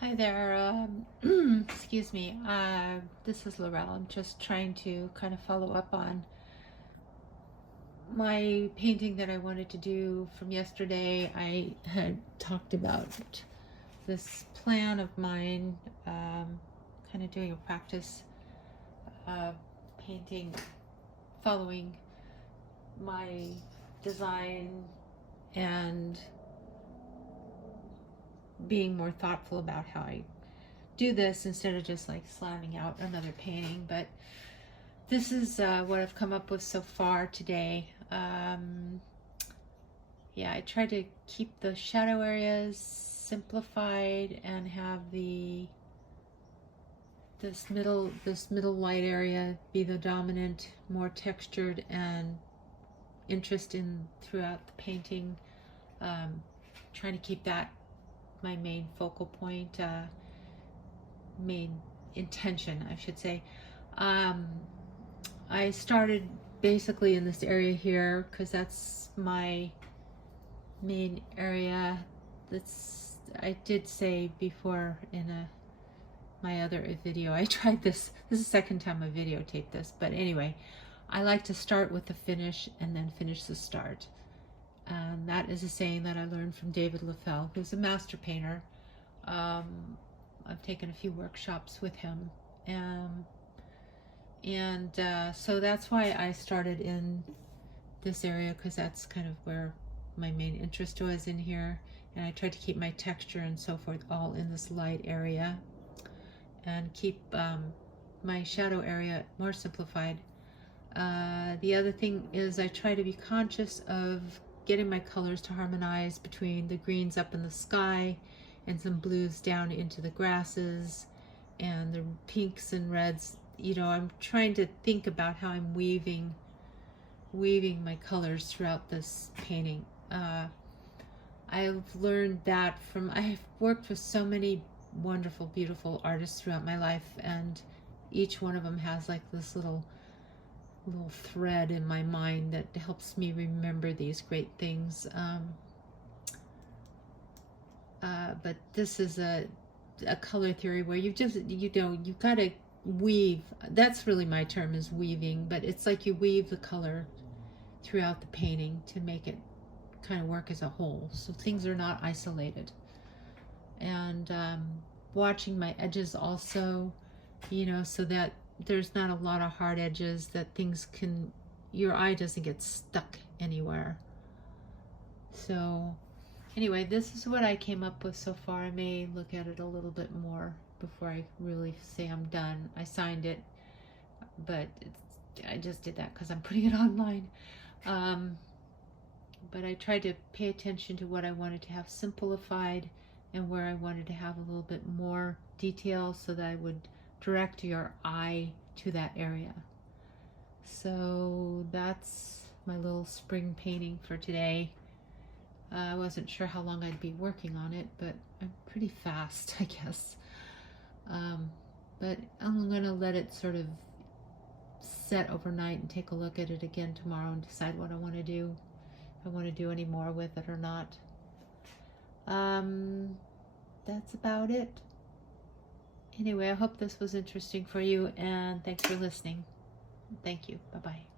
Hi there. Excuse me. This is Laurel. I'm just trying to kind of follow up on my painting that I wanted to do from yesterday. I had talked about this plan of mine, kind of doing a practice uh, painting, following my design and being more thoughtful about how I do this instead of just like slamming out another painting. But this is what I've come up with so far today. Yeah, I tried to keep the shadow areas simplified and have this middle light area be the dominant, more textured and interest in throughout the painting. Trying to keep that my main focal point, main intention, I should say. I started basically in this area here because that's my main area. I did say before in my other video, I tried this. This is the second time I videotaped this, but anyway, I like to start with the finish and then finish the start. And that is a saying that I learned from David Leffel, who's a master painter. I've taken a few workshops with him. So that's why I started in this area, because that's kind of where my main interest was in here. And I tried to keep my texture and so forth all in this light area and keep my shadow area more simplified. The other thing is I try to be conscious of getting my colors to harmonize between the greens up in the sky and some blues down into the grasses and the pinks and reds. You know, I'm trying to think about how I'm weaving my colors throughout this painting. I've learned that I've worked with so many wonderful, beautiful artists throughout my life, and each one of them has like this little thread in my mind that helps me remember these great things. But this is a color theory where you gotta weave. That's really my term, is weaving, but it's like you weave the color throughout the painting to make it kind of work as a whole, so things are not isolated. And watching my edges also, you know, so that there's not a lot of hard edges, that your eye doesn't get stuck anywhere. So anyway, this is what I came up with so far. I may look at it a little bit more before I really say I'm done. I signed it, but I just did that because I'm putting it online. But I tried to pay attention to what I wanted to have simplified and where I wanted to have a little bit more detail so that I would direct your eye to that area. So that's my little spring painting for today. I wasn't sure how long I'd be working on it, but I'm pretty fast, I guess. But I'm gonna let it sort of set overnight and take a look at it again tomorrow and decide what I want to do. If I want to do any more with it or not. That's about it. Anyway, I hope this was interesting for you, and thanks for listening. Thank you. Bye-bye.